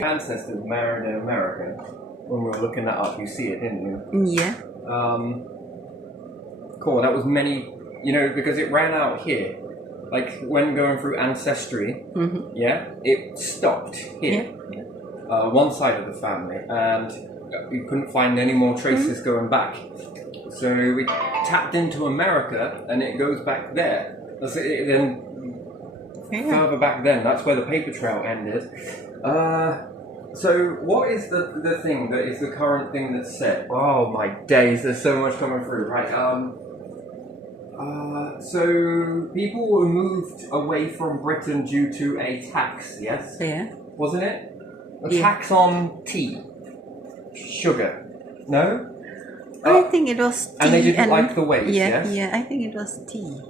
ancestors married in America. When we were looking that up, you see it, didn't you? Yeah. Cool. That was many, because it ran out here. Like when going through ancestry, yeah, it stopped here. Yeah. One side of the family, and you couldn't find any more traces going back. So we tapped into America, and it goes back there. That's it, then further back then, that's where the paper trail ended. So what is the thing that is the current thing that's set? Oh my days, there's so much coming through, right? So people were moved away from Britain due to a tax, yes? Yeah. Wasn't it? A tax on tea. Sugar. No? I think it was tea. And they didn't like the waste, yes? Yeah, I think it was tea.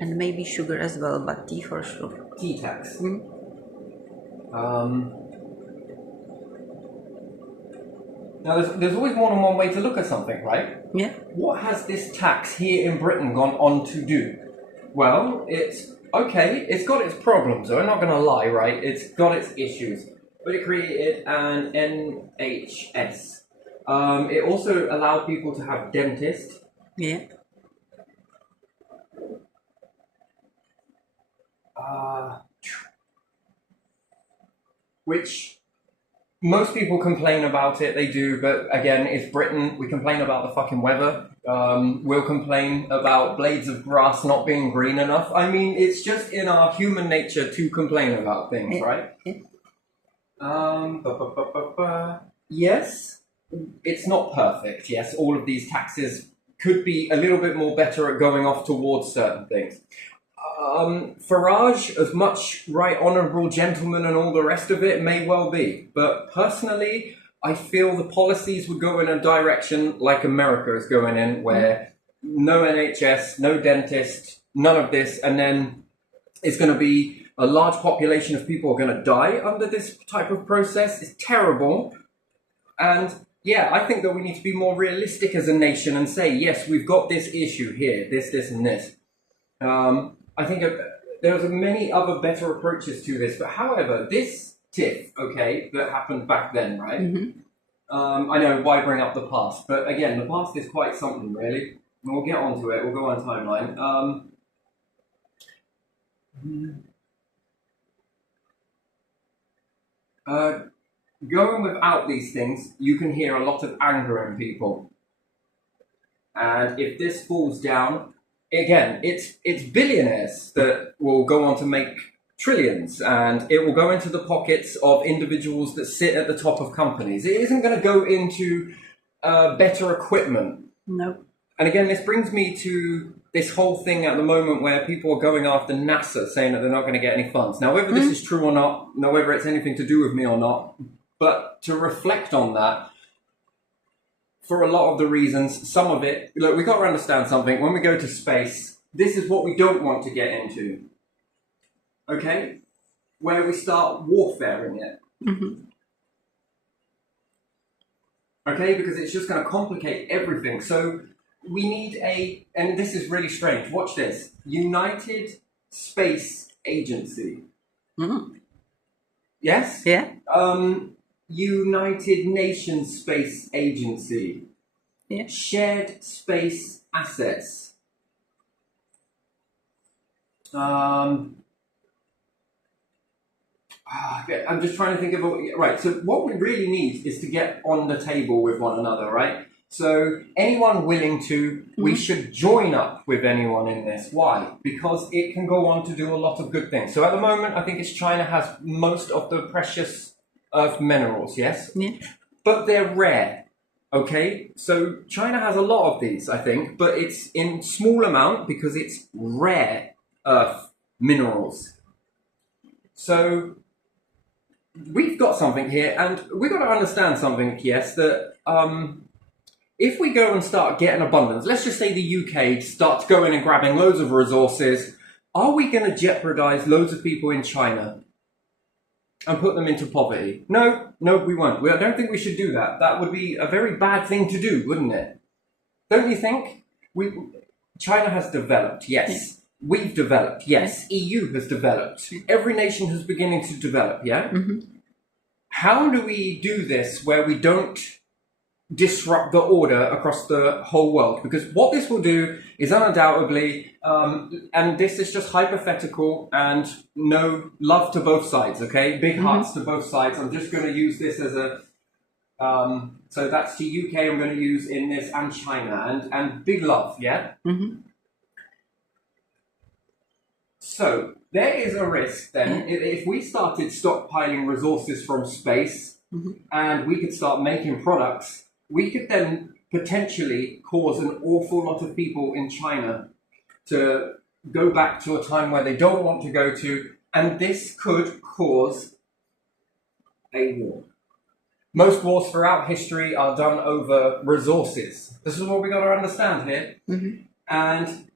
And maybe sugar as well, but tea for sure. Tea tax. Now, there's always more than one way to look at something, right? Yeah. What has this tax here in Britain gone on to do? Well, it's got its problems, so I'm not going to lie, right? It's got its issues. But it created an NHS. It also allowed people to have dentists. Yeah. Which most people complain about it, they do, but again, it's Britain. We complain about the fucking weather. We'll complain about blades of grass not being green enough. I mean, it's just in our human nature to complain about things, right? Yes, it's not perfect. Yes, all of these taxes could be a little bit more better at going off towards certain things. Farage, as much right honourable gentleman and all the rest of it, may well be. But personally, I feel the policies would go in a direction like America is going in, where no NHS, no dentist, none of this, and then it's going to be a large population of people are going to die under this type of process. It's terrible. And yeah, I think that we need to be more realistic as a nation and say, yes, we've got this issue here, this, and this. I think there's many other better approaches to this, but however, this tiff, that happened back then, right? I know, why bring up the past? But again, the past is quite something, really. And we'll get onto it, we'll go on timeline. Going without these things, you can hear a lot of anger in people. And if this falls down, again, it's billionaires that will go on to make trillions, and it will go into the pockets of individuals that sit at the top of companies. It isn't going to go into better equipment. No. And again, this brings me to this whole thing at the moment where people are going after NASA, saying that they're not going to get any funds. Now, whether this is true or not, whether it's anything to do with me or not, but to reflect on that, for a lot of the reasons, some of it, look, we've got to understand something. When we go to space, this is what we don't want to get into. Okay? Where we start warfaring it. Okay? Because it's just going to complicate everything. So we need and this is really strange, watch this, United Space Agency. Yes? Yeah. United Nations Space Agency. Yeah. Shared space assets. I'm just trying to think of right. So what we really need is to get on the table with one another, right? So anyone willing to, we should join up with anyone in this. Why? Because it can go on to do a lot of good things. So at the moment, I think China has most of the precious earth minerals, yes? Yeah. But they're rare, okay? So China has a lot of these, I think, but it's in small amount because it's rare earth minerals. So we've got something here, and we've got to understand something, yes, that if we go and start getting abundance, let's just say the UK starts going and grabbing loads of resources, are we going to jeopardize loads of people in China and put them into poverty? No, we won't. I don't think we should do that. That would be a very bad thing to do, wouldn't it? Don't you think? China has developed, yes. we've developed. Yes, EU has developed. Every nation is beginning to develop, yeah? How do we do this where we don't disrupt the order across the whole world? Because what this will do is undoubtedly, and this is just hypothetical and no love to both sides, okay? Big hearts to both sides. I'm just going to use this as a, so that's to UK, I'm going to use in this, and China, and big love, yeah? So there is a risk then, if we started stockpiling resources from space and we could start making products, we could then potentially cause an awful lot of people in China to go back to a time where they don't want to go to, and this could cause a war. Most wars throughout history are done over resources. This is what we got to understand here. And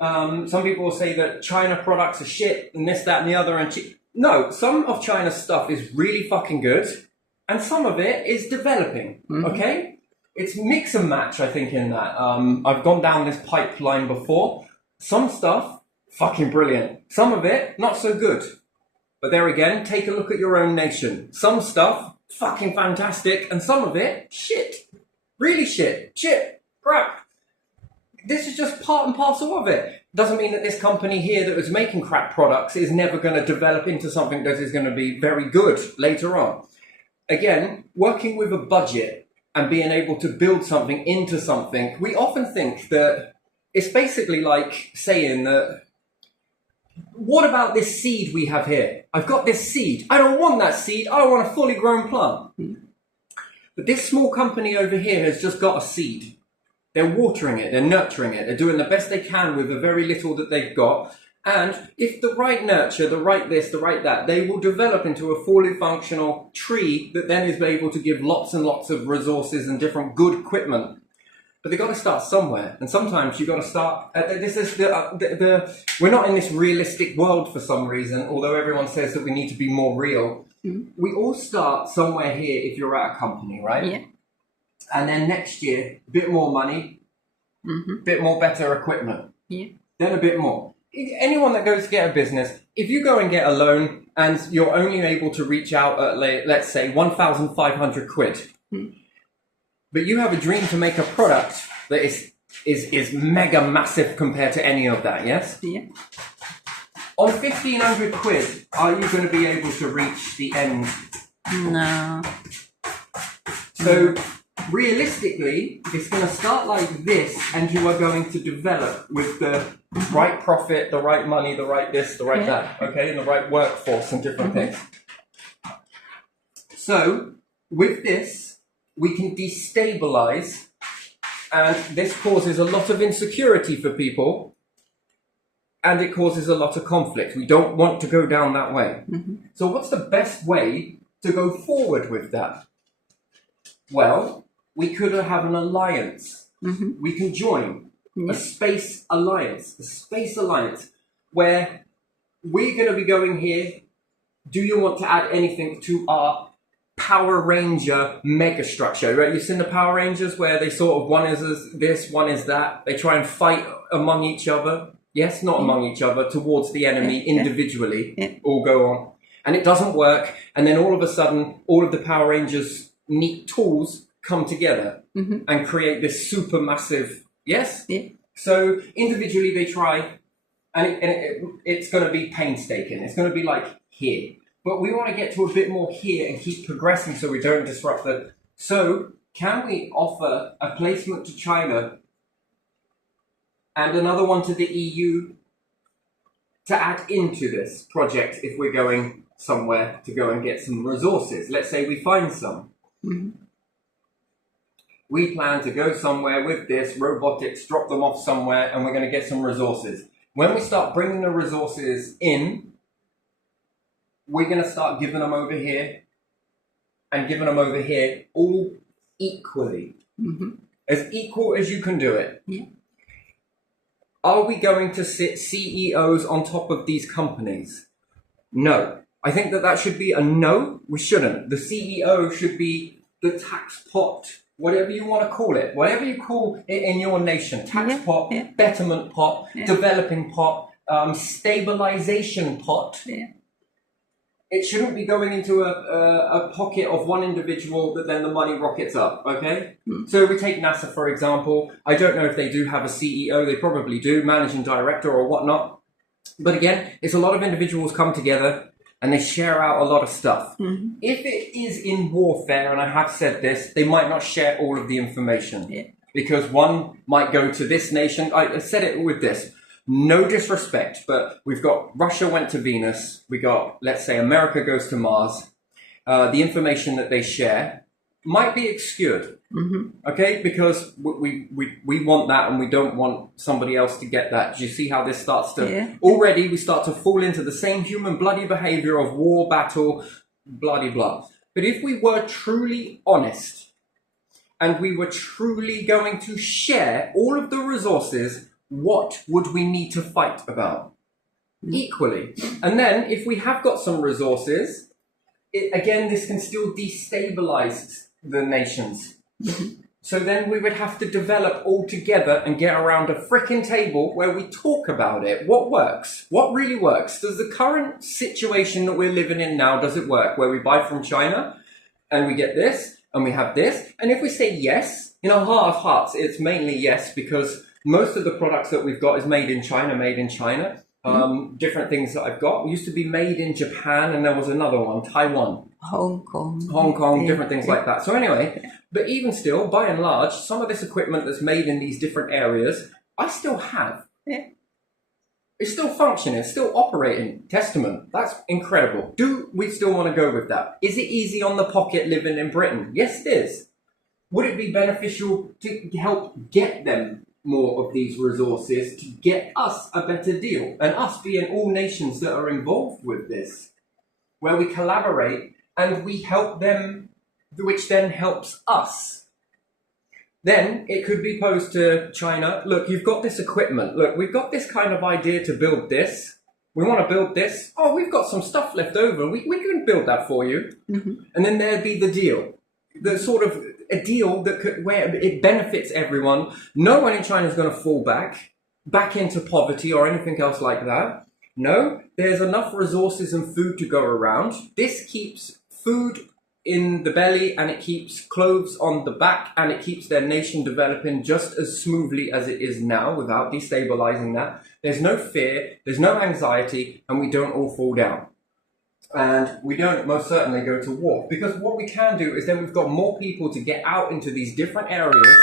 some people will say that China products are shit and this, that, and the other. And no, some of China's stuff is really fucking good, and some of it is developing. Okay. It's mix and match, I think, in that. I've gone down this pipeline before. Some stuff, fucking brilliant. Some of it, not so good. But there again, take a look at your own nation. Some stuff, fucking fantastic. And some of it, shit. Really shit. Shit. Crap. This is just part and parcel of it. Doesn't mean that this company here that was making crap products is never going to develop into something that is going to be very good later on. Again, working with a budget and being able to build something into something, we often think that it's basically like saying that, what about this seed we have here? I've got this seed. I don't want that seed. I want a fully grown plant. But this small company over here has just got a seed. They're watering it. They're nurturing it. They're doing the best they can with the very little that they've got. And if the right nurture, the right this, the right that, they will develop into a fully functional tree that then is able to give lots and lots of resources and different good equipment. But they've got to start somewhere. And sometimes you've got to start, this is we're not in this realistic world for some reason, although everyone says that we need to be more real. We all start somewhere here if you're at a company, right? Yeah. And then next year, a bit more money, bit more better equipment, then a bit more. Anyone that goes to get a business, if you go and get a loan and you're only able to reach out at, let's say, 1,500 quid, but you have a dream to make a product that is mega massive compared to any of that, yes? Yeah. On 1,500 quid, are you going to be able to reach the end? No. So realistically, it's going to start like this, and you are going to develop with the right profit, the right money, the right this, the right that, okay, and the right workforce and different things. So with this, we can destabilize, and this causes a lot of insecurity for people, and it causes a lot of conflict. We don't want to go down that way. So what's the best way to go forward with that? Well, we could have an alliance. We can join a space alliance, where we're going to be going here. Do you want to add anything to our Power Ranger mega structure? Right? You've seen the Power Rangers where they sort of, one is this, one is that. They try and fight among each other. Yes, not among each other, towards the enemy individually. All go on. And it doesn't work. And then all of a sudden, all of the Power Rangers' neat tools come together and create this super massive, so individually they try, and it's going to be painstaking. It's going to be like here, but we want to get to a bit more here and keep progressing so we don't disrupt the. So can we offer a placement to China and another one to the EU to add into this project if we're going somewhere to go and get some resources? Let's say we find some. We plan to go somewhere with this, robotics, drop them off somewhere, and we're going to get some resources. When we start bringing the resources in, we're going to start giving them over here and giving them over here, all equally. As equal as you can do it. Are we going to sit CEOs on top of these companies? No. I think that should be a no. We shouldn't. The CEO should be the tax pot, whatever you want to call it, whatever you call it in your nation, tax pot, betterment pot, developing pot, stabilization pot. Yeah. It shouldn't be going into a pocket of one individual that then the money rockets up, okay? So we take NASA, for example. I don't know if they do have a CEO. They probably do, managing director or whatnot. But again, it's a lot of individuals come together and they share out a lot of stuff. If it is in warfare, and I have said this, they might not share all of the information. Yeah. Because one might go to this nation. I said it with this. No disrespect, but we've got Russia went to Venus. We got, let's say, America goes to Mars. The information that they share might be obscured, okay? Because we want that, and we don't want somebody else to get that. Do you see how this starts to... Yeah. Already, we start to fall into the same human bloody behavior of war, battle, bloody blah. But if we were truly honest, and we were truly going to share all of the resources, what would we need to fight about? Equally. And then, if we have got some resources, again, this can still destabilize the nations. So then we would have to develop all together and get around a frickin' table where we talk about it. What works? What really works? Does the current situation that we're living in now, does it work? Where we buy from China and we get this and we have this? And if we say yes, in our heart of hearts, it's mainly yes, because most of the products that we've got is made in China. Different things that I've got used to be made in Japan, and there was another one, Taiwan. Hong Kong. Hong Kong, Yeah. different things like that. So anyway, but even still, by and large, some of this equipment that's made in these different areas, I still have. Yeah. It's still functioning, it's still operating. Testament. That's incredible. Do we still want to go with that? Is it easy on the pocket living in Britain? Yes, it is. Would it be beneficial to help get them more of these resources to get us a better deal? And us being all nations that are involved with this, where we collaborate and we help them, which then helps us. Then it could be posed to China, look, you've got this equipment. Look, we've got this kind of idea to build this. We want to build this. Oh, we've got some stuff left over. We can build that for you. And then there'd be the deal. The sort of a deal that could, where it benefits everyone. No one in China is going to fall back into poverty or anything else like that. No, there's enough resources and food to go around. This keeps food in the belly, and it keeps clothes on the back, and it keeps their nation developing just as smoothly as it is now without destabilizing that. There's no fear, there's no anxiety, and we don't all fall down. And we don't most certainly go to war, because what we can do is then we've got more people to get out into these different areas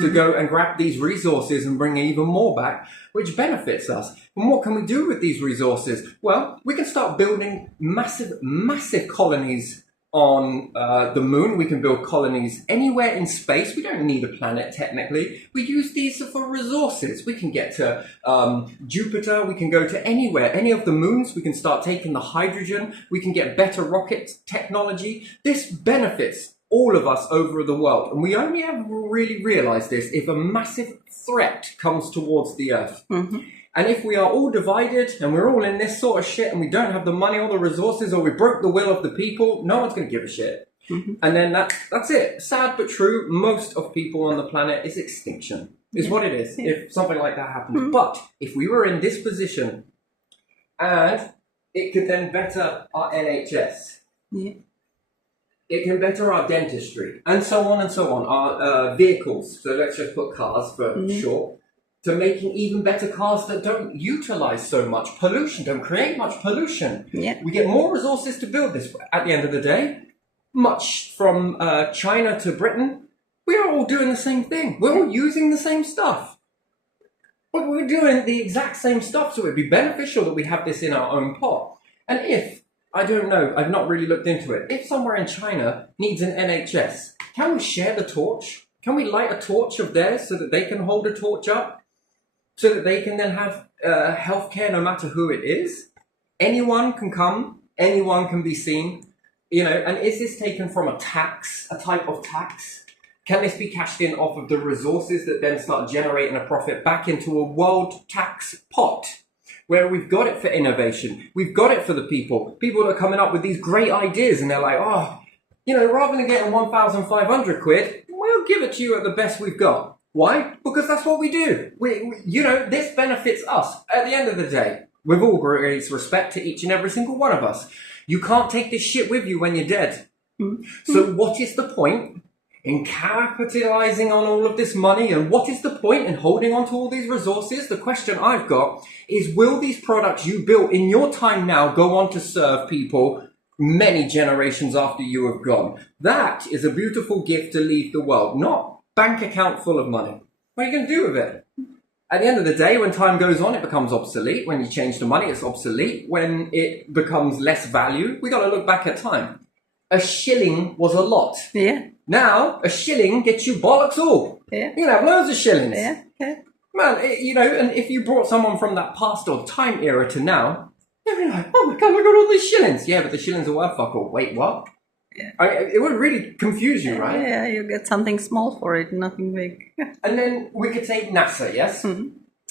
to go and grab these resources and bring even more back, which benefits us. And what can we do with these resources? Well, we can start building massive colonies on the moon. We can build colonies anywhere in space. We don't need a planet, technically. We use these for resources. We can get to Jupiter. We can go to anywhere, any of the moons. We can start taking the hydrogen. We can get better rocket technology. This benefits all of us over the world. And we only ever really realize this if a massive threat comes towards the Earth. And if we are all divided and we're all in this sort of shit and we don't have the money or the resources, or we broke the will of the people, no one's going to give a shit. And then that's it. Sad but true, most of people on the planet is extinction, is what it is, if something like that happens. But if we were in this position, and it could then better our NHS, it can better our dentistry, and so on and so on, our vehicles, so let's just put cars for short, to making even better cars that don't utilize so much pollution, don't create much pollution. We get more resources to build this. At the end of the day, much from China to Britain, we are all doing the same thing. We're all using the same stuff. But we're doing the exact same stuff, so it'd be beneficial that we have this in our own pot. And if, I don't know, I've not really looked into it, if somewhere in China needs an NHS, can we share the torch? Can we light a torch of theirs so that they can hold a torch up? So that they can then have healthcare no matter who it is? Anyone can come, anyone can be seen, you know, and is this taken from a tax, a type of tax? Can this be cashed in off of the resources that then start generating a profit back into a world tax pot? Where we've got it for innovation, we've got it for the people that are coming up with these great ideas, and they're like, oh, you know, rather than getting 1,500 quid, we'll give it to you at the best we've got. Why? Because that's what we do. This benefits us. At the end of the day, with all great respect to each and every single one of us, you can't take this shit with you when you're dead. So what is the point in capitalizing on all of this money, and what is the point in holding on to all these resources? The question I've got is, will these products you built in your time now go on to serve people many generations after you have gone? That is a beautiful gift to leave the world, not bank account full of money. What are you going to do with it? At the end of the day, when time goes on, it becomes obsolete. When you change the money, it's obsolete. When it becomes less value, we got to look back at time. A shilling was a lot. Yeah. Now, a shilling gets you bollocks all. Yeah. You can have loads of shillings. Yeah. Yeah. Man, and if you brought someone from that past or time era to now, they'd be like, oh my God, look at all these shillings. Yeah, but the shillings are worth fuck all. Wait, what? Yeah. It would really confuse you, right? Yeah, you get something small for it, nothing big. And then we could say NASA, yes?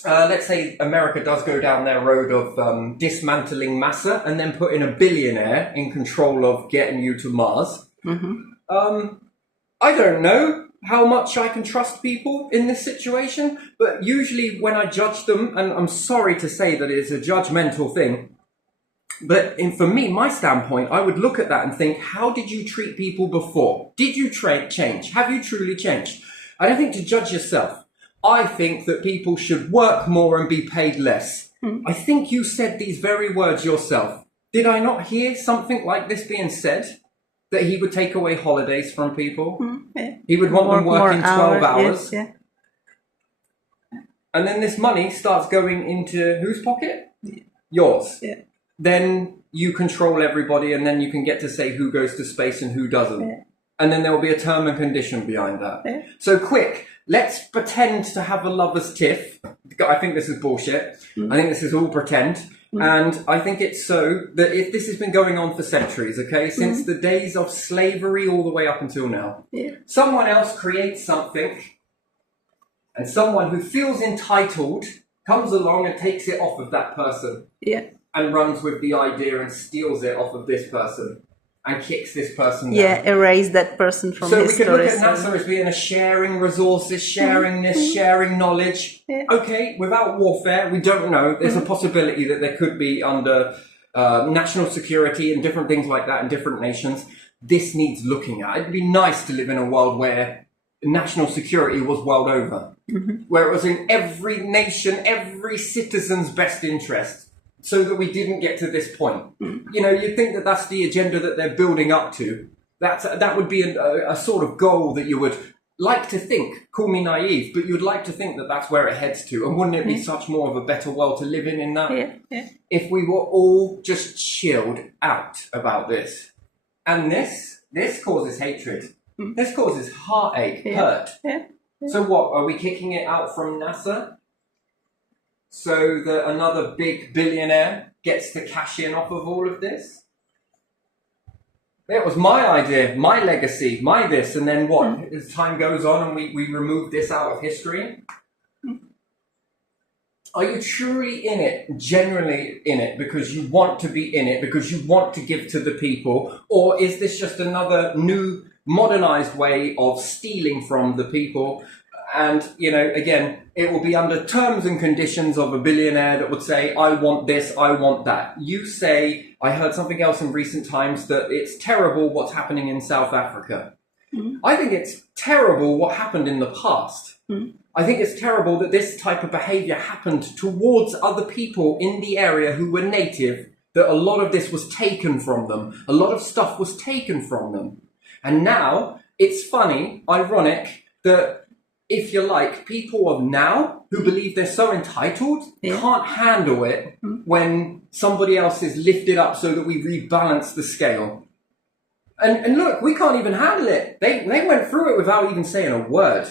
Let's say America does go down their road of dismantling NASA and then putting a billionaire in control of getting you to Mars. I don't know how much I can trust people in this situation, but usually when I judge them, and I'm sorry to say that it's a judgmental thing, but for me, my standpoint, I would look at that and think, how did you treat people before? Did you change? Have you truly changed? I don't think to judge yourself. I think that people should work more and be paid less. I think you said these very words yourself. Did I not hear something like this being said? That he would take away holidays from people? Yeah. He would want them working 12 hours. Yes, yeah. And then this money starts going into whose pocket? Yours. Yeah. Then you control everybody, and then you can get to say who goes to space and who doesn't. Yeah. And then there will be a term and condition behind that. Yeah. So quick, let's pretend to have a lover's tiff. I think this is bullshit. I think this is all pretend. And I think it's so that if this has been going on for centuries, okay, since the days of slavery all the way up until now, someone else creates something, and someone who feels entitled comes along and takes it off of that person. Yeah. And runs with the idea and steals it off of this person and kicks this person down. Yeah, erase that person from so history. we could look at NASA as being a sharing resources, sharing this, sharing knowledge. Yeah. Okay, without warfare, we don't know. There's a possibility that there could be under national security and different things like that in different nations. This needs looking at. It'd be nice to live in a world where national security was world over, where it was in every nation, every citizen's best interest, so that we didn't get to this point. You'd think that that's the agenda that they're building up to. That would be a sort of goal that you would like to think, call me naive, but you'd like to think that that's where it heads to. And wouldn't it be such more of a better world to live in that? Yeah. If we were all just chilled out about this. And this causes hatred. This causes heartache, hurt. Yeah. So what, are we kicking it out from NASA? So that another big billionaire gets to cash in off of all of this? It was my idea, my legacy, my this, and then what? As time goes on and we remove this out of history? Are you truly in it, genuinely in it, because you want to be in it, because you want to give to the people? Or is this just another new, modernized way of stealing from the people? And, again, it will be under terms and conditions of a billionaire that would say, I want this, I want that. You say, I heard something else in recent times, that it's terrible what's happening in South Africa. I think it's terrible what happened in the past. I think it's terrible that this type of behavior happened towards other people in the area who were native, that a lot of this was taken from them. A lot of stuff was taken from them. And now, it's funny, ironic, that if you like, people of now who believe they're so entitled can't handle it when somebody else is lifted up so that we rebalance the scale. And look, we can't even handle it. They went through it without even saying a word.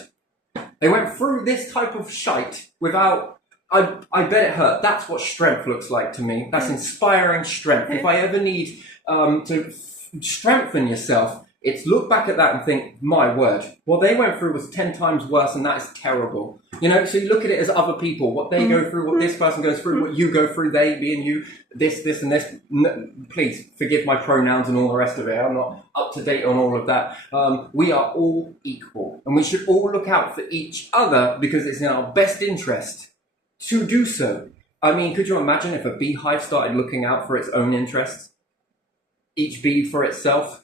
They went through this type of shite without... I bet it hurt. That's what strength looks like to me. That's inspiring strength. If I ever need to strengthen yourself, It's look back at that and think, my word, what they went through was 10 times worse, and that is terrible. You know, so you look at it as other people, what they go through, what this person goes through, what you go through, they, me and you, this, and this. Please forgive my pronouns and all the rest of it. I'm not up to date on all of that. We are all equal, and we should all look out for each other because it's in our best interest to do so. I mean, could you imagine if a beehive started looking out for its own interests? Each bee for itself?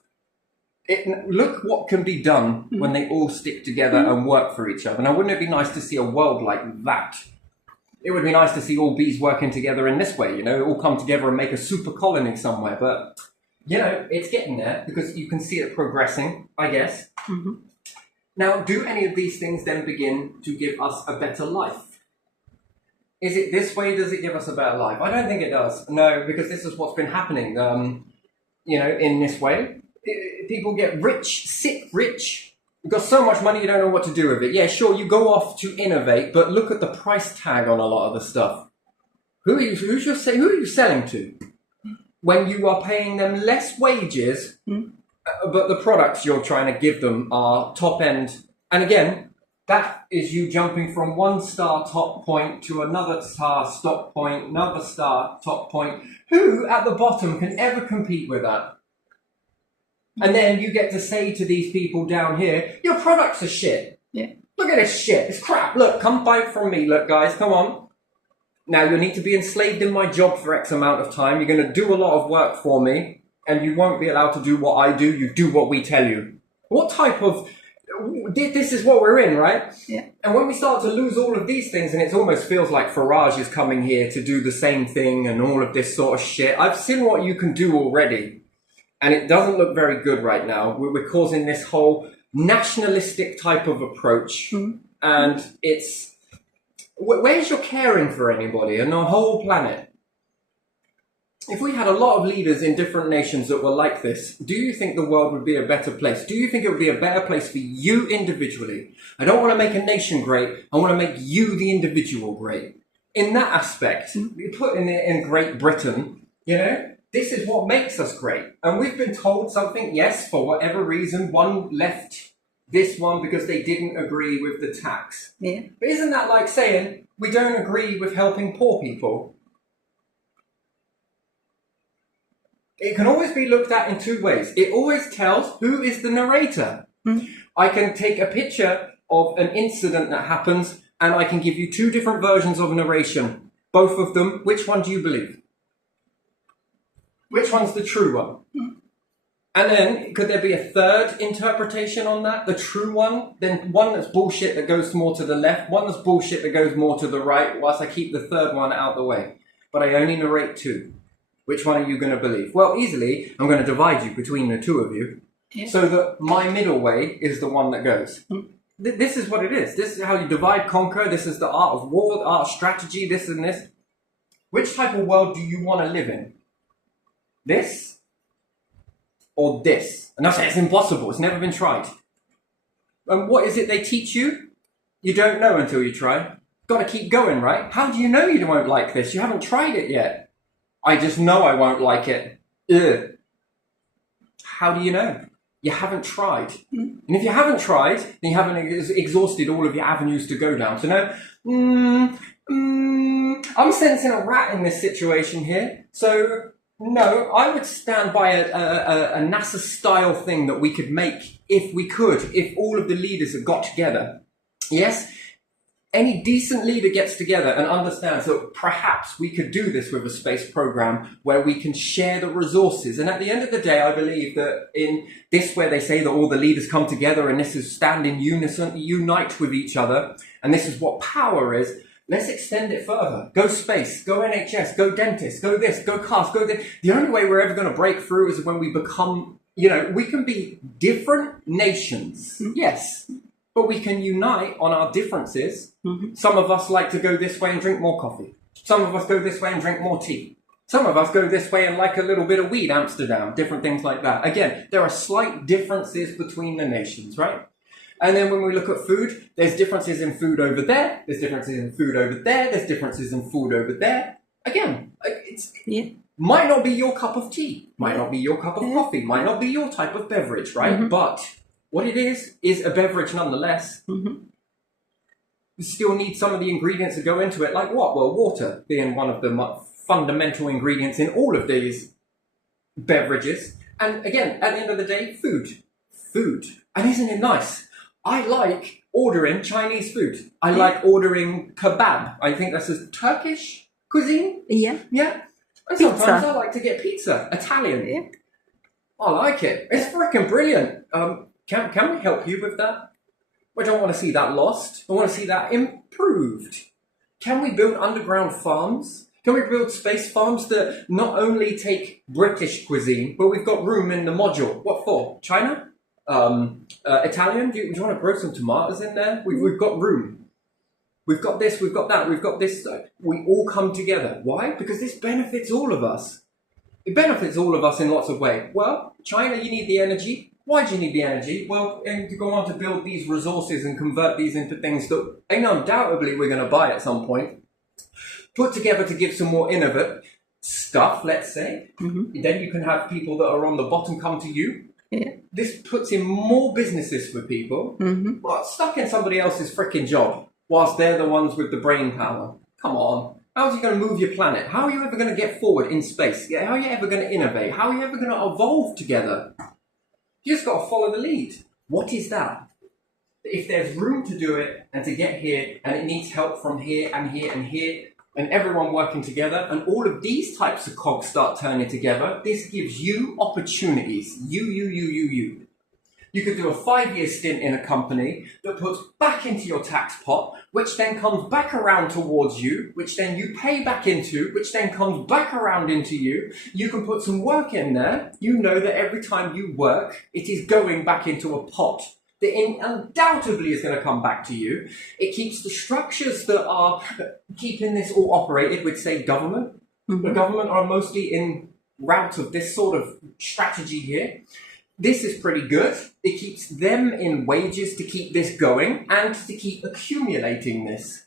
Look what can be done when they all stick together and work for each other. Now, wouldn't it be nice to see a world like that? It would be nice to see all bees working together in this way, you know, all come together and make a super colony somewhere. But, you know, it's getting there because you can see it progressing, I guess. Now, do any of these things then begin to give us a better life? Is it this way? Does it give us a better life? I don't think it does. No, because this is what's been happening, you know, in this way. People get rich, sick rich. You've got so much money you don't know what to do with it. Yeah, sure, you go off to innovate, but look at the price tag on a lot of the stuff. Who are you selling to? When you are paying them less wages, but the products you're trying to give them are top end. And again, that is you jumping from one star top point to another star stop point, another star top point. Who at the bottom can ever compete with that? And then you get to say to these people down here, your products are shit. Yeah. Look at this shit. It's crap. Look, come buy it from me. Look, guys, come on. Now, you need to be enslaved in my job for X amount of time. You're going to do a lot of work for me, and you won't be allowed to do what I do. You do what we tell you. What type of... This is what we're in, right? Yeah. And when we start to lose all of these things, and it almost feels like Farage is coming here to do the same thing and all of this sort of shit. I've seen what you can do already. And it doesn't look very good right now. We're causing this whole nationalistic type of approach. And it's... Where's your caring for anybody and the whole planet? If we had a lot of leaders in different nations that were like this, do you think the world would be a better place? Do you think it would be a better place for you individually? I don't want to make a nation great. I want to make you, the individual, great. In that aspect, we put in Great Britain, you know, this is what makes us great. And we've been told something, yes, for whatever reason, one left this one because they didn't agree with the tax. Yeah. But isn't that like saying, we don't agree with helping poor people? It can always be looked at in two ways. It always tells who is the narrator. I can take a picture of an incident that happens and I can give you two different versions of narration. Both of them, which one do you believe? Which one's the true one? And then, could there be a third interpretation on that? The true one? Then one that's bullshit that goes more to the left, one that's bullshit that goes more to the right, whilst I keep the third one out the way. But I only narrate two. Which one are you going to believe? Well, easily, I'm going to divide you between the two of you, so that my middle way is the one that goes. This is what it is. This is how you divide, conquer. This is the art of war, the art of strategy, this and this. Which type of world do you want to live in? This or this? And I say it's impossible. It's never been tried. And what is it they teach you? You don't know until you try. Got to keep going, right? How do you know you won't like this? You haven't tried it yet. I just know I won't like it. Ugh. How do you know? You haven't tried. And if you haven't tried, then you haven't exhausted all of your avenues to go down. So no, I'm sensing a rat in this situation here. So no, I would stand by a NASA-style thing that we could make if we could, if all of the leaders had got together. Yes? Any decent leader gets together and understands that perhaps we could do this with a space program where we can share the resources. And at the end of the day, I believe that in this where they say that all the leaders come together and this is stand in unison, unite with each other, and this is what power is, let's extend it further. Go space, go NHS, go dentist, go this, go cast, go this. The only way we're ever going to break through is when we become, you know, we can be different nations, yes, but we can unite on our differences. Some of us like to go this way and drink more coffee. Some of us go this way and drink more tea. Some of us go this way and like a little bit of weed, Amsterdam, different things like that. Again, there are slight differences between the nations, right? And then when we look at food, there's differences in food over there. There's differences in food over there. There's differences in food over there. Again, might not be your cup of tea, might not be your cup of coffee, might not be your type of beverage, right? But what it is a beverage nonetheless. You still need some of the ingredients that go into it, like what? Well, water being one of the fundamental ingredients in all of these beverages. And again, at the end of the day, food. Food. And isn't it nice? I like ordering Chinese food. I like ordering kebab. I think that's a Turkish cuisine. Yeah. Yeah. And Pizza. sometimes I like to get pizza, Italian. Yeah. I like it. It's freaking brilliant. Can we help you with that? I don't want to see that lost. I want to see that improved. Can we build underground farms? Can we build space farms that not only take British cuisine, but we've got room in the module? What for? China? Italian? Do you want to grow some tomatoes in there? We've got room. We've got this, we've got that, we've got this. We all come together. Why? Because this benefits all of us. It benefits all of us in lots of ways. Well, China, you need the energy. Why do you need the energy? Well, to go on to build these resources and convert these into things that undoubtedly we're going to buy at some point. Put together to give some more innovative stuff, let's say. Then you can have people that are on the bottom come to you. Yeah. This puts in more businesses for people. Well, stuck in somebody else's freaking job whilst they're the ones with the brain power. Come on. How's you going to move your planet? How are you ever going to get forward in space? Yeah, how are you ever going to innovate? How are you ever going to evolve together? You just got to follow the lead. What is that? If there's room to do it and to get here, and it needs help from here and here and here, and everyone working together, and all of these types of cogs start turning together, this gives you opportunities. You. You could do a 5-year stint in a company that puts back into your tax pot, which then comes back around towards you, which then you pay back into, which then comes back around into you. You can put some work in there. You know that every time you work, it is going back into a pot that undoubtedly is going to come back to you. It keeps the structures that are keeping this all operated with, say, government. The government are mostly in route of this sort of strategy here. This is pretty good. It keeps them in wages to keep this going and to keep accumulating this.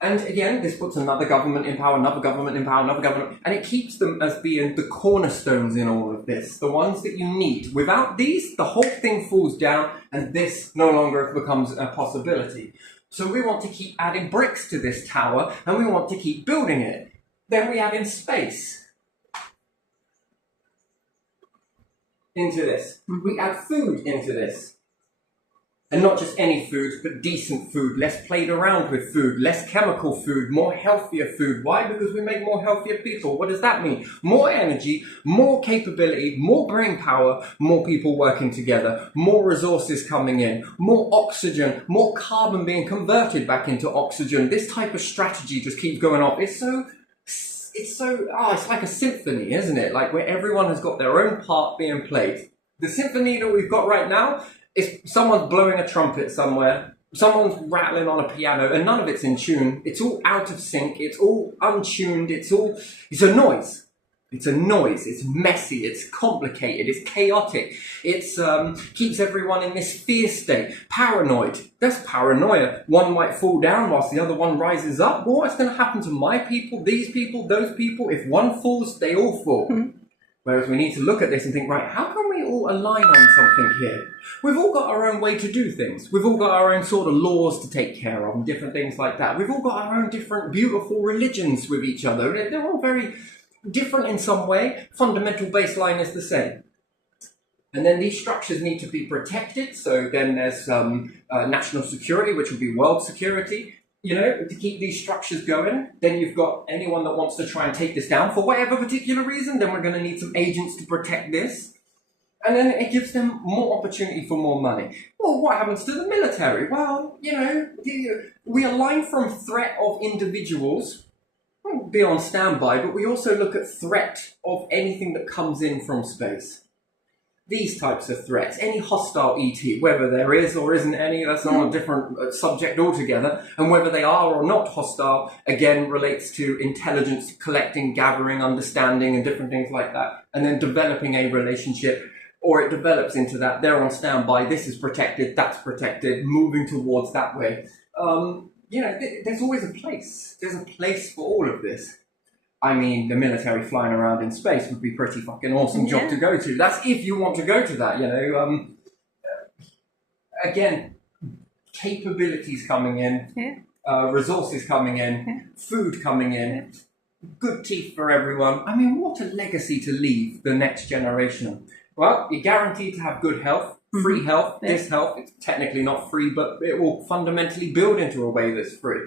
And again, this puts another government in power, another government in power, another government, and it keeps them as being the cornerstones in all of this, the ones that you need. Without these, the whole thing falls down and this no longer becomes a possibility. So we want to keep adding bricks to this tower and we want to keep building it. Then we add in space into this. We add food into this. And not just any food, but decent food, less played around with food, less chemical food, more healthier food. Why? Because we make more healthier people. What does that mean? More energy, more capability, more brain power, more people working together, more resources coming in, more oxygen, more carbon being converted back into oxygen. This type of strategy just keeps going on. It's like a symphony, isn't it? Like where everyone has got their own part being played. The symphony that we've got right now is someone's blowing a trumpet somewhere, someone's rattling on a piano, and none of it's in tune. It's all out of sync. It's all untuned. It's a noise. It's a noise. It's messy. It's complicated. It's chaotic. It's keeps everyone in this fear state. Paranoid. That's paranoia. One might fall down whilst the other one rises up. Well, what's going to happen to my people, these people, those people? If one falls, they all fall. Whereas we need to look at this and think, right, how can we all align on something here? We've all got our own way to do things. We've all got our own sort of laws to take care of and different things like that. We've all got our own different beautiful religions with each other. They're all very different in some way. Fundamental baseline is the same. And then these structures need to be protected. So then there's national security, which would be world security. You know, to keep these structures going. Then you've got anyone that wants to try and take this down for whatever particular reason. Then we're going to need some agents to protect this. And then it gives them more opportunity for more money. Well, what happens to the military? Well, you know, we align from threat of individuals, be on standby, but we also look at threat of anything that comes in from space. These types of threats, any hostile ET, whether there is or isn't any, that's not a different subject altogether, and whether they are or not hostile, again, relates to intelligence, collecting, gathering, understanding, and different things like that, and then developing a relationship, or it develops into that, they're on standby, this is protected, that's protected, moving towards that way. You know, there's always a place. There's a place for all of this. I mean, the military flying around in space would be pretty fucking awesome job Yeah. to go to. That's if you want to go to that, you know. Again, capabilities coming in, Yeah. resources coming in, food coming in, good teeth for everyone. I mean, what a legacy to leave the next generation. Well, you're guaranteed to have good health, free health. Yeah. This health, it's technically not free, but it will fundamentally build into a way that's free.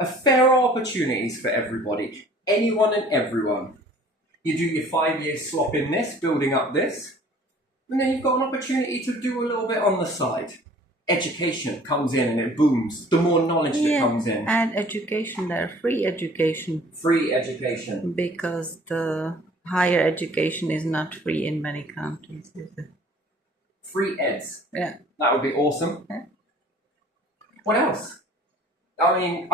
A fair opportunities for everybody, anyone and everyone. You do your 5 years slop in this, building up this, and then you've got an opportunity to do a little bit on the side. Education comes in and it booms. The more knowledge that comes in. And education there, free education, Free education. because the higher education is not free in many countries, is it? Free eds. Yeah. That would be awesome. Yeah. What else? I mean,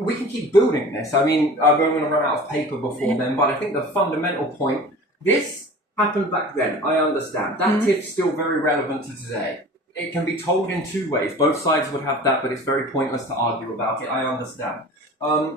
we can keep building this. I mean, I'm going to run out of paper before then, but I think the fundamental point, this happened back then, I understand. That tip's still very relevant to today. It can be told in two ways. Both sides would have that, but it's very pointless to argue about it. I understand.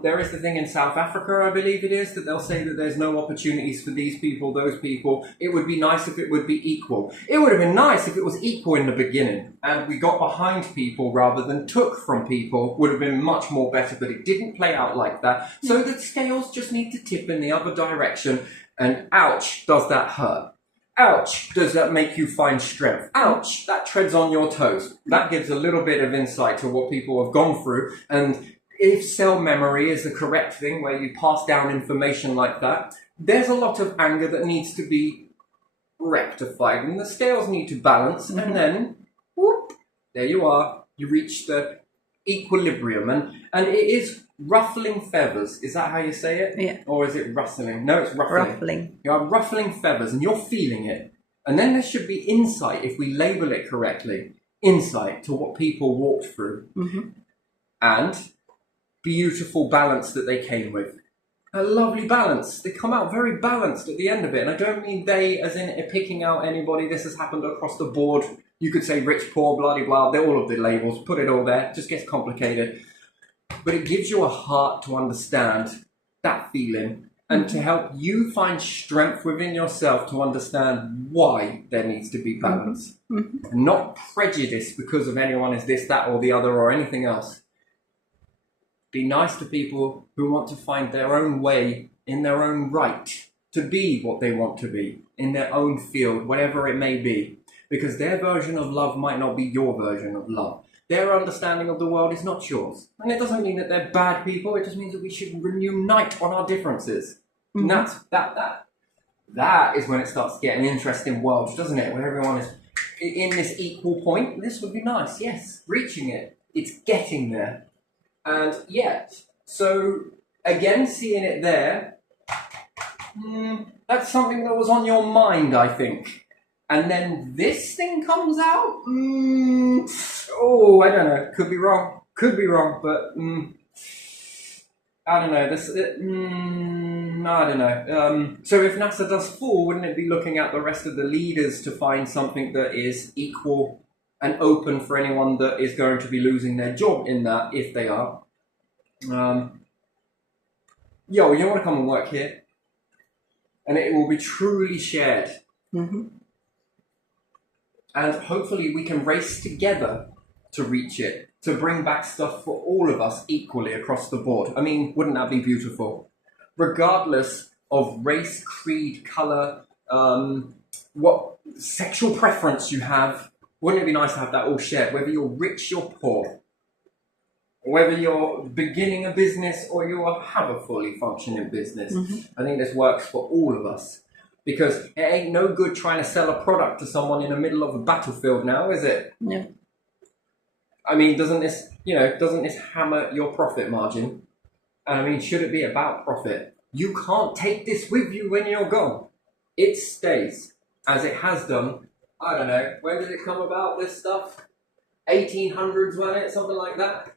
There is the thing in South Africa, I believe it is, that they'll say that there's no opportunities for these people, those people. It would be nice if it would be equal. It would have been nice if it was equal in the beginning, and we got behind people rather than took from people. Would have been much more better, but it didn't play out like that. So the scales just need to tip in the other direction, and ouch, does that hurt. Ouch, does that make you find strength? Ouch, that treads on your toes. That gives a little bit of insight to what people have gone through. And if cell memory is the correct thing, where you pass down information like that, there's a lot of anger that needs to be rectified. And the scales need to balance. And then, whoop, there you are. You reach the equilibrium. And it is ruffling feathers. Is that how you say it? Yeah. Or is it rustling? No, it's ruffling. Ruffling. You are ruffling feathers and you're feeling it. And then there should be insight, if we label it correctly, insight to what people walked through. And beautiful balance that they came with. A lovely balance. They come out very balanced at the end of it. And I don't mean they as in picking out anybody. This has happened across the board. You could say rich, poor, bloody, blah. They're all of the labels. Put it all there. It just gets complicated. But it gives you a heart to understand that feeling and to help you find strength within yourself to understand why there needs to be balance. Not prejudice because of anyone is this, that, or the other, or anything else. Be nice to people who want to find their own way in their own right to be what they want to be in their own field, whatever it may be. Because their version of love might not be your version of love. Their understanding of the world is not yours. And it doesn't mean that they're bad people. It just means that we should unite on our differences. And that's that is when it starts to get an interesting world, doesn't it? When everyone is in this equal point. This would be nice, yes. Reaching it. It's getting there. And yet, so again, seeing it there, that's something that was on your mind, I think. And then this thing comes out? I don't know. Could be wrong, but I don't know. I don't know. So if NASA does fall, wouldn't it be looking at the rest of the leaders to find something that is equal and open for anyone that is going to be losing their job in that, if they are? You want to come and work here? And it will be truly shared. And hopefully we can race together to reach it, to bring back stuff for all of us equally across the board. I mean, wouldn't that be beautiful? Regardless of race, creed, colour, what sexual preference you have, wouldn't it be nice to have that all shared, whether you're rich or poor, whether you're beginning a business or you have a fully functioning business. I think this works for all of us. Because it ain't no good trying to sell a product to someone in the middle of a battlefield now, is it? No. I mean, doesn't this hammer your profit margin? And I mean, should it be about profit? You can't take this with you when you're gone. It stays, as it has done. I don't know, when did it come about, this stuff? 1800s, wasn't it? Something like that?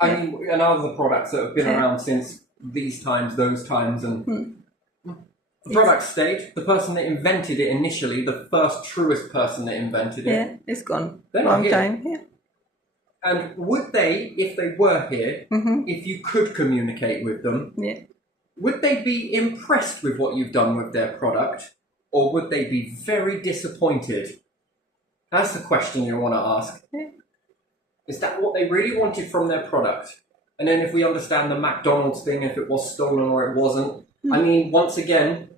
I mean, and other products that have been around since these times, those times, and... The product stayed. The person that invented it initially, the first truest person that invented it. Yeah, it's gone. They're Long not here. time. Yeah. And would they, if they were here, if you could communicate with them, would they be impressed with what you've done with their product, or would they be very disappointed? That's the question you want to ask. Is that what they really wanted from their product? And then if we understand the McDonald's thing, if it was stolen or it wasn't, I mean, once again,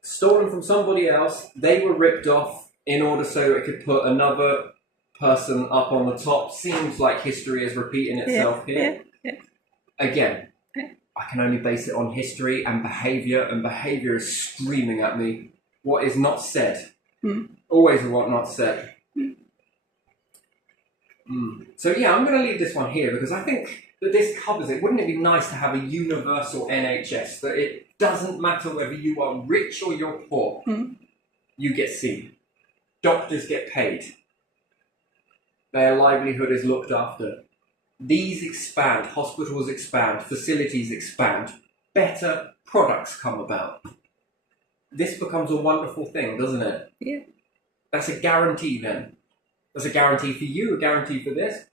stolen from somebody else, they were ripped off in order so it could put another person up on the top. Seems like history is repeating itself here. Again, I can only base it on history and behavior is screaming at me what is not said. Always what not said. So yeah, I'm going to leave this one here because I think that this covers it. Wouldn't it be nice to have a universal NHS that it doesn't matter whether you are rich or you're poor, you get seen. Doctors get paid. Their livelihood is looked after. These expand, hospitals expand, facilities expand, better products come about. This becomes a wonderful thing, doesn't it? Yeah. That's a guarantee then. That's a guarantee for you, a guarantee for this.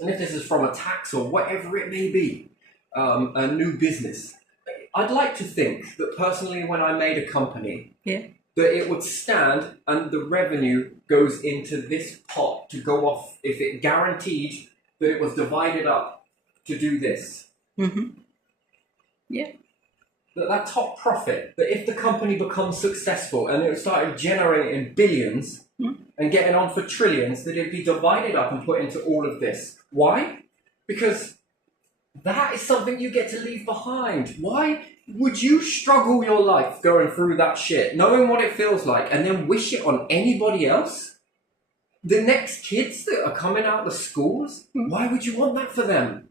And if this is from a tax or whatever it may be, a new business, I'd like to think that personally when I made a company, that it would stand and the revenue goes into this pot to go off if it guaranteed that it was divided up to do this. Yeah. That top profit, that if the company becomes successful and it started generating billions and getting on for trillions, that it'd be divided up and put into all of this. Why? Because that is something you get to leave behind. Why would you struggle your life going through that shit, knowing what it feels like, and then wish it on anybody else? The next kids that are coming out of schools, why would you want that for them?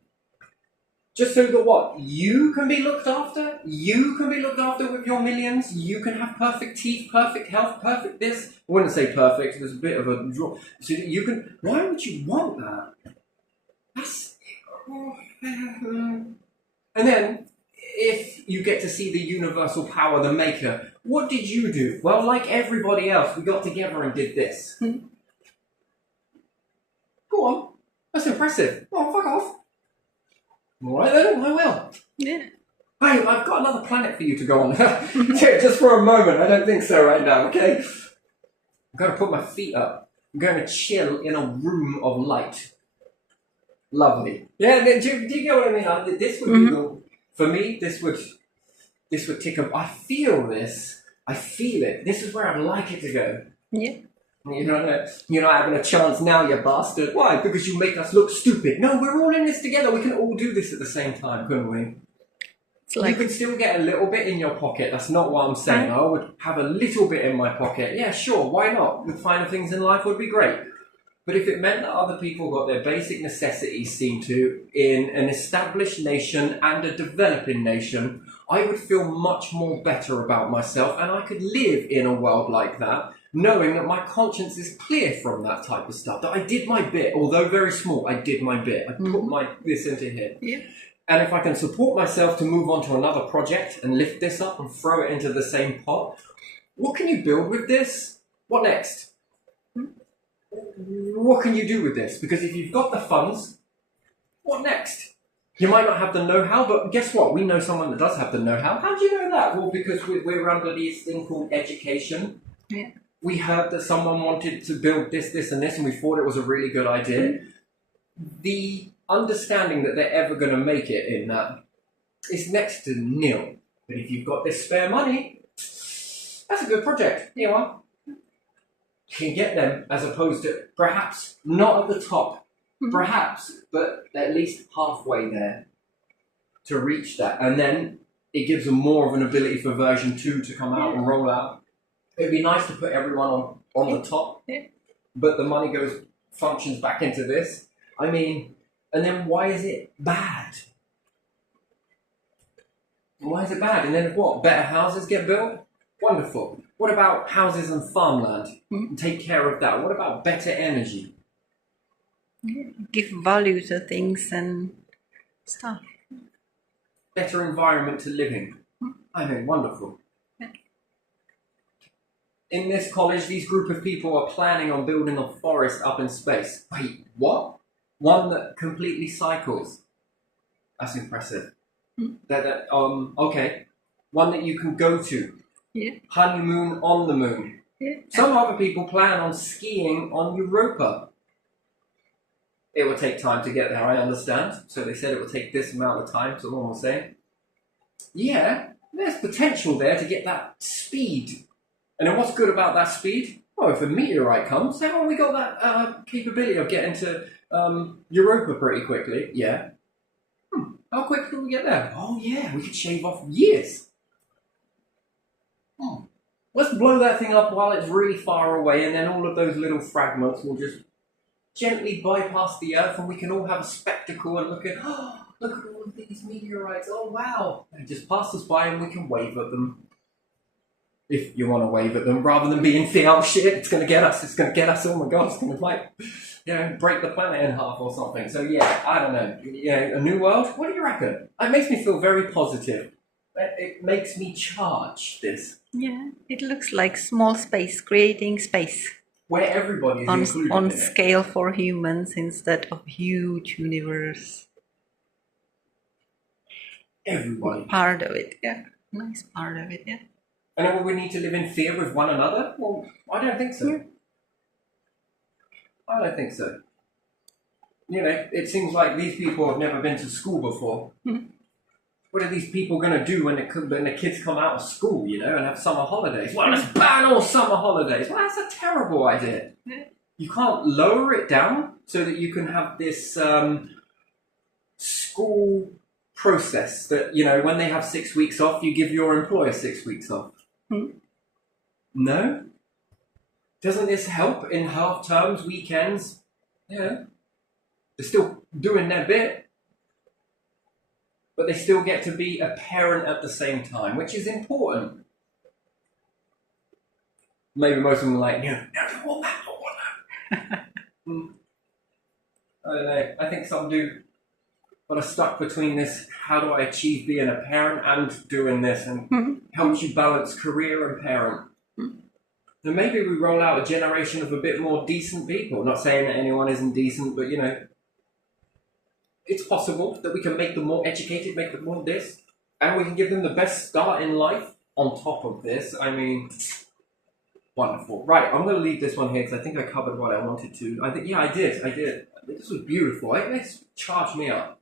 Just so that what? You can be looked after? You can be looked after with your millions? You can have perfect teeth, perfect health, perfect this? I wouldn't say perfect, there's a bit of a draw. So that you can, why would you want that? That's... And then, if you get to see the universal power, the maker, what did you do? Well, like everybody else, we got together and did this. Go on. That's impressive. Oh, fuck off. All right then, I will. Yeah. Hey, I've got another planet for you to go on. Just for a moment. I don't think so right now, okay? I'm going to put my feet up. I'm going to chill in a room of light. Lovely. Yeah, do you get what I mean? This would be the... For me, this would tick up. I feel this. I feel it. This is where I'd like it to go. Yeah. You're not having a chance now, you bastard. Why? Because you make us look stupid. No, we're all in this together. We can all do this at the same time, couldn't we? It's like... You can still get a little bit in your pocket. That's not what I'm saying. I would have a little bit in my pocket. Yeah, sure. Why not? With finer things in life would be great. But if it meant that other people got their basic necessities seen to in an established nation and a developing nation, I would feel much more better about myself, and I could live in a world like that, knowing that my conscience is clear from that type of stuff, that I did my bit, although very small, I did my bit. I put this into here. Yeah. And if I can support myself to move on to another project and lift this up and throw it into the same pot, what can you build with this? What next? What can you do with this? Because if you've got the funds, what next? You might not have the know-how, but guess what? We know someone that does have the know-how. How do you know that? Well, because we're under this thing called education. Yeah. We heard that someone wanted to build this, this, and this, and we thought it was a really good idea. The understanding that they're ever going to make it in that is next to nil. But if you've got this spare money, that's a good project. You know what? You can get them as opposed to perhaps not at the top, perhaps, but at least halfway there to reach that. And then it gives them more of an ability for version 2 to come out and roll out. It'd be nice to put everyone on the top, but the money functions back into this. I mean, and then why is it bad? Why is it bad? And then what? Better houses get built? Wonderful. What about houses and farmland? Take care of that. What about better energy? Give value to things and stuff. Better environment to live in. I mean, wonderful. In this college, these group of people are planning on building a forest up in space. Wait, what? One that completely cycles. That's impressive. Okay, one that you can go to. Yeah. Honeymoon on the moon. Yeah. Some other people plan on skiing on Europa. It will take time to get there, I understand. So they said it will take this amount of time, someone was saying. Yeah, there's potential there to get that speed. And then what's good about that speed? Well, if a meteorite comes, how have we got that capability of getting to Europa pretty quickly? Yeah. How quick can we get there? Oh yeah, we could shave off years. Let's blow that thing up while it's really far away, and then all of those little fragments will just gently bypass the Earth, and we can all have a spectacle and look at all of these meteorites. Oh wow! And just pass us by, and we can wave at them. If you want to wave at them, rather than being oh shit, it's going to get us. It's going to get us. Oh my god, it's going to break the planet in half or something. So yeah, I don't know. A new world. What do you reckon? It makes me feel very positive. It makes me charge this. Yeah, it looks like small space, creating space Where everybody is included on in it. scale for humans instead of huge universe. Everybody. Part of it, yeah. Nice part of it, yeah. And then will we need to live in fear with one another? Well, I don't think so. Yeah. I don't think so. It seems like these people have never been to school before. What are these people going to do when the kids come out of school, and have summer holidays? Well, let's ban all summer holidays. Well, that's a terrible idea. Yeah. You can't lower it down so that you can have this school process that, when they have 6 weeks off, you give your employer 6 weeks off. No? Doesn't this help in half terms, weekends? Yeah. They're still doing their bit. But they still get to be a parent at the same time, which is important. Maybe most of them are like, no, I don't want that, I don't want that. I don't know. I think some do. But are stuck between this, how do I achieve being a parent and doing this, and helps you balance career and parent. And maybe we roll out a generation of a bit more decent people. Not saying that anyone isn't decent, but it's possible that we can make them more educated, make them more this, and we can give them the best start in life on top of this. I mean, wonderful. Right, I'm going to leave this one here because I think I covered what I wanted to. I did. This was beautiful. This charged me up.